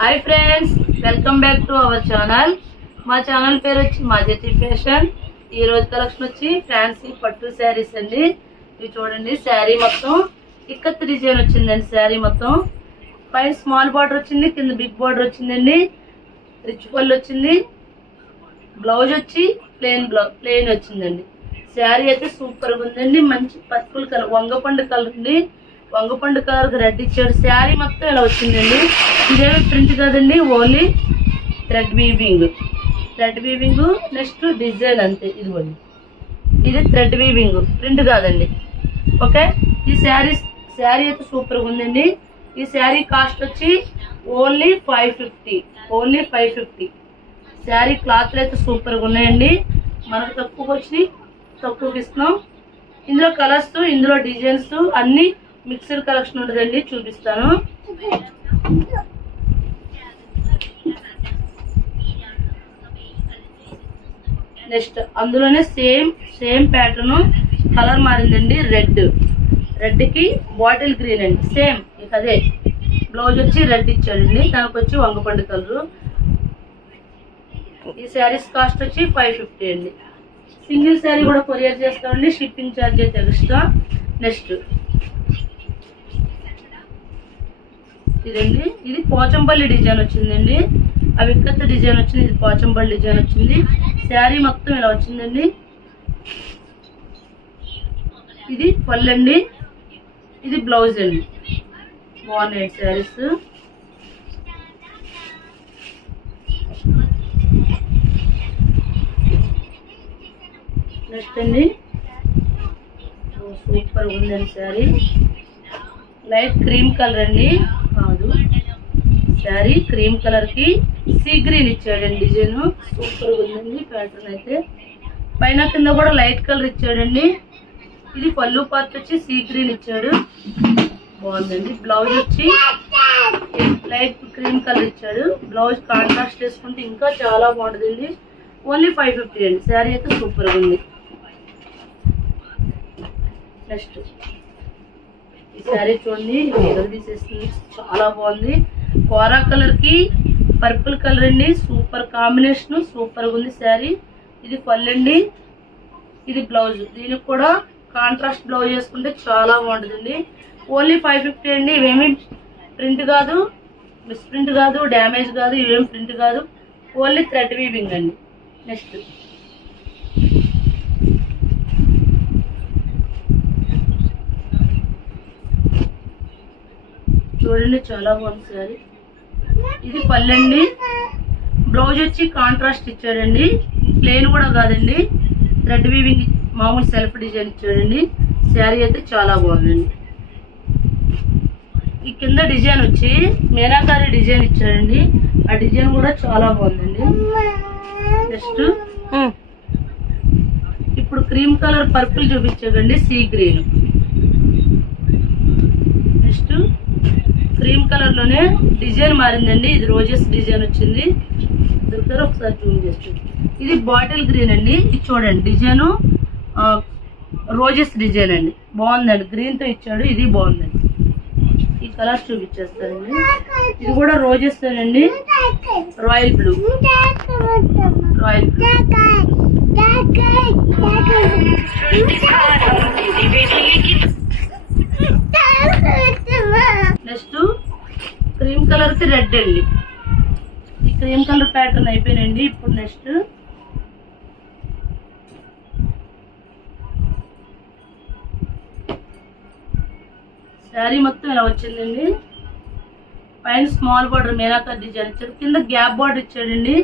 Hi friends, welcome back to our channel. మా channel పేరు వచ్చి మాజెటి ఫ్యాషన్। ఈ రోజు కలెక్షన్ వచ్చి ఫ్యాన్సీ పట్టు శారీస్ అండి। ఇవి చూడండి, శారీ మొత్తం ఇక్కత్ డిజైన్ వచ్చిందండి। శారీ మొత్తం పైన స్మాల్ బార్డర్ వచ్చింది, కింద బిగ్ బార్డర్ వచ్చిందండి। రిచ్ పళ్ళు వచ్చింది, బ్లౌజ్ వచ్చి ప్లెయిన్ వచ్చిందండి। శారీ అయితే సూపర్ గా ఉందండి। మంచి పర్పుల్ కలర్, వంగపండు కలర్ అండి। వంగపండు కలర్ రెడ్ ఇచ్చాడు। శారీ మొత్తం ఇలా వచ్చిందండి। ఇదేమి ప్రింట్ కాదండి, only thread weaving next design అంతే। ఇదిగోండి, ఇది థ్రెడ్ వీవింగ్, ప్రింట్ కాదండి। ఓకే, ఈ శారీ అయితే సూపర్ గా ఉందండి। ఈ శారీ కాస్ట్ వచ్చి ఓన్లీ 550 శారీ క్లాత్లు అయితే సూపర్ గా ఉన్నాయండి। మనకు తక్కువకి ఇస్తున్నాం। ఇందులో కలర్స్, ఇందులో డిజైన్స్ అన్ని మిక్సర్ కలెక్షన్ ఉంటుందండి, చూపిస్తాను। నెక్స్ట్ అందులోనే సేమ్ ప్యాటర్న్, కలర్ మారిందండి। రెడ్ కి బాటిల్ గ్రీన్ అండి, సేమ్ ఇక అదే। బ్లౌజ్ వచ్చి రెడ్ ఇచ్చాడండి, దానికి వచ్చి వంగపండు కలర్। ఈ శారీస్ కాస్ట్ వచ్చి 550 అండి। సింగిల్ శారీ కూడా కొరియర్ చేస్తామండి, షిప్పింగ్ ఛార్జ్ అయితే ఎక్స్ట్రా। నెక్స్ట్ ఇదండి, ఇది పోచంపల్లి డిజైన్ వచ్చిందండి। అవి ఇక్కత్త డిజైన్ వచ్చింది, ఇది పోచంపల్లి డిజైన్ వచ్చింది। శారీ మొత్తం ఇలా వచ్చిందండి। ఇది పళ్ళు అండి, ఇది బ్లౌజ్ అండి। బాగున్నాయి శారీస్। నెక్స్ట్ అండి, సూపర్ ఉందండి శారీ। లైట్ క్రీమ్ కలర్ అండి, కాదు శారీ క్రీమ్ కలర్ కి సీ గ్రీన్ ఇచ్చాడండి డిజైన్, సూపర్ ఉందండి ప్యాటర్న్ అయితే। పైన కింద కూడా లైట్ కలర్ ఇచ్చాడండి। ఇది పళ్ళు పార్ట్ వచ్చి సీ గ్రీన్ ఇచ్చాడు, బాగుందండి। బ్లౌజ్ వచ్చి లైట్ క్రీమ్ కలర్ ఇచ్చాడు। బ్లౌజ్ కాంట్రాస్ట్ వేసుకుంటే ఇంకా చాలా బాగుంటుందండి। ఓన్లీ 550 అండి। శారీ అయితే సూపర్ ఉంది। నెక్స్ట్ ఈ శారీ చూడండి, తీసేస్తుంది, చాలా బాగుంది। కోరా కలర్ కి పర్పుల్ కలర్ అండి, సూపర్ కాంబినేషన్, సూపర్ గా ఉంది శారీ। ఇది పళ్ళు అండి, ఇది బ్లౌజ్। దీనికి కూడా కాంట్రాస్ట్ బ్లౌజ్ వేసుకుంటే చాలా బాగుంటుందండి। ఓన్లీ 550 అండి। ఇవేమి ప్రింట్ కాదు, మిస్ ప్రింట్ కాదు, డ్యామేజ్ కాదు, ఇవేం ప్రింట్ కాదు, ఓన్లీ థ్రెడ్ వీవింగ్ అండి। నెక్స్ట్ చూడండి, చాలా బాగుంది శారీ। ఇది పళ్ళు అండి, బ్లౌజ్ వచ్చి కాంట్రాస్ట్ ఇచ్చాడండి, ప్లెయిన్ కూడా కాదండి, థ్రెడ్ వీవింగ్ మామూలు సెల్ఫ్ డిజైన్ ఇచ్చాడండి। శారీ అయితే చాలా బాగుందండి। ఈ కింద డిజైన్ వచ్చి మీనాకారి డిజైన్ ఇచ్చాడండి, ఆ డిజైన్ కూడా చాలా బాగుందండి। నెక్స్ట్ ఇప్పుడు క్రీమ్ కలర్ పర్పుల్ చూపించాడండి, sea green. Next cream colour లోనే డిజైన్ మారిందండి, ఇది రోజెస్ డిజైన్ వచ్చింది, దగ్గర ఒకసారి జూమ్ చేసి। ఇది బాటిల్ గ్రీన్ అండి, ఇది చూడండి డిజైన్ రోజెస్ డిజైన్ అండి, బాగుందండి। గ్రీన్ తో ఇచ్చాడు, ఇది బాగుందండి। ఈ కలర్ చూపించేస్తానండి, ఇది కూడా రోజెస్ అండి, royal blue. Next cream colour కి రెడ్ అండి, ఈ క్రీమ్ కలర్ ప్యాటర్న్ అయిపోయినండి। ఇప్పుడు నెక్స్ట్ శారీ మొత్తం ఇలా వచ్చిందండి। పైన స్మాల్ బార్డర్ మీనాకర్ డిజైన్ ఇచ్చాడు, కింద గ్యాప్ బార్డర్ ఇచ్చాడండి।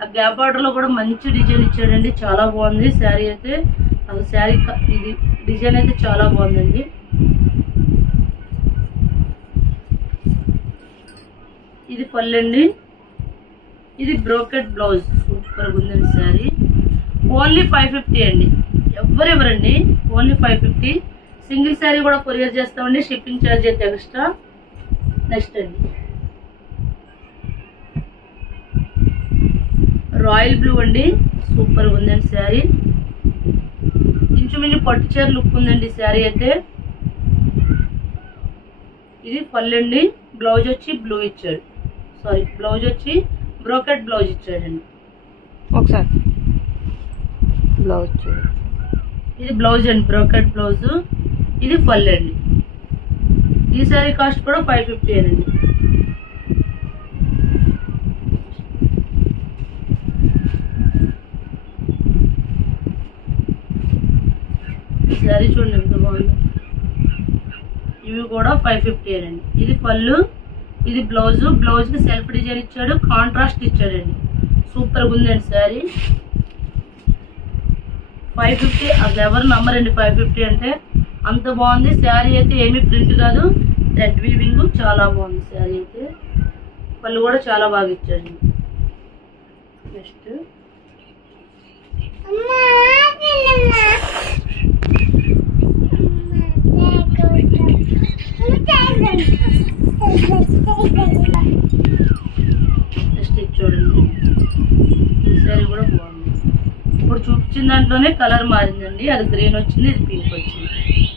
ఆ గ్యాప్ బార్డర్ లో కూడా మంచి డిజైన్ ఇచ్చాడండి, చాలా బాగుంది శారీ అయితే। శారీ ఇది డిజైన్ అయితే చాలా బాగుందండి। ఇది పళ్ళు అండి, ఇది బ్రోకెట్ బ్లౌజ్, సూపర్ ఉందండి శారీ। ఓన్లీ 550 అండి। ఎవరెవరండి, ఓన్లీ 550। సింగిల్ శారీ కూడా కొరియర్ చేస్తామండి, షిప్పింగ్ ఛార్జ్ అయితే ఎక్స్ట్రా। నెక్స్ట్ అండి, రాయల్ బ్లూ అండి, సూపర్ ఉందండి శారీ। ఇంచుమించు పట్టు చీర లుక్ ఉందండి శారీ అయితే। ఇది పళ్ళు అండి, బ్లౌజ్ వచ్చి బ్లూ ఇచ్చాడు, బ్లౌజ్ వచ్చి బ్రోకెట్ బ్లౌజ్ ఇచ్చాడండి. ఒకసారి బ్లౌజ్ ఇది బ్లౌజ్ అండి, బ్రోకెట్ బ్లౌజ్. ఇది పళ్ళు అండి. ఈ శారీ కాస్ట్ కూడా 550 అండి. ఈ శారీ చూడండి ఎంత బాగుంది. ఇవి కూడా 550 అండి. ఇది పళ్ళు, ఇది బ్లౌజ్. బ్లౌజ్ కి సెల్ఫ్ డిజైన్ ఇచ్చాడు, కాంట్రాస్ట్ ఇచ్చాడండి. సూపర్గా ఉందండి శారీ. 550 అసలు ఎవరు నమ్మరండి. 550 అంటే అంత బాగుంది శారీ. అయితే ఏమీ ప్రింట్ కాదు, థ్రెడ్ వీవింగ్ చాలా బాగుంది శారీ అయితే. పళ్ళు కూడా చాలా బాగా ఇచ్చాడు. నెక్స్ట్ చూడండి, ఈ శారీ కూడా బాగుంది. ఇప్పుడు చూపించిన దాంట్లోనే కలర్ మారిందండి. అది గ్రీన్ వచ్చింది, ఇది పింక్ వచ్చింది.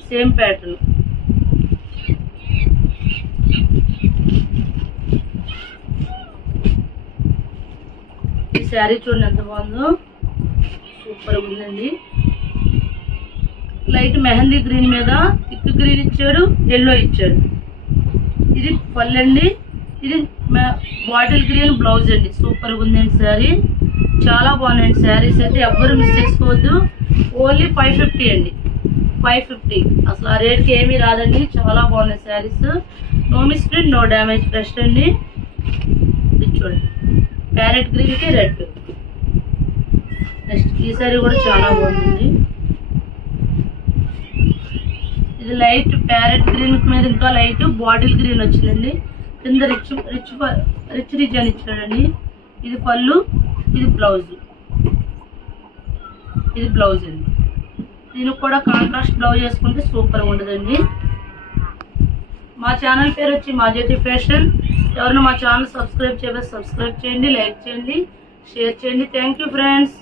Same pattern. ఈ శారీ చూడండి ఎంత బాగుందో, సూపర్గా ఉందండి. లైట్ మెహందీ గ్రీన్ మీద థిక్ గ్రీన్ ఇచ్చాడు, ఎల్లో ఇచ్చాడు. ఇది పళ్ళు అండి. ఇది బాటిల్ గ్రీన్ బ్లౌజ్ అండి. సూపర్గా ఉందండి శారీ. చాలా బాగున్నాయండి శారీస్ అయితే, ఎవ్వరు మిస్ చేసుకోవద్దు. ఓన్లీ 550 అండి. 550 అసలు ఆ రేట్కి ఏమీ రాదండి. చాలా బాగున్నాయి sarees. No misprint, no damage, fresh అండి. ఇది చూడండి, ప్యారెట్ గ్రీన్కి రెడ్. నెక్స్ట్ ఈ శారీ కూడా చాలా బాగుంది. ఇది లైట్ ప్యారెట్ గ్రీన్ మీద ఇంకా లైట్ బాటిల్ గ్రీన్ వచ్చిందండి. కింద రిచ్ డిజైన్ ఇచ్చాడండి. ఇది పళ్ళు, ఇది బ్లౌజ్. ఇది బ్లౌజ్ అండి. దీనికి కూడా కాంట్రాస్ట్ బ్లౌజ్ వేసుకుంటే సూపర్గా ఉండదండి. మా ఛానల్ పేరు వచ్చి మాజేటి ఫ్యాషన్. ఎవరైనా మా ఛానల్ సబ్స్క్రైబ్ చేయండి, లైక్ చేయండి, షేర్ చేయండి. Thank you friends.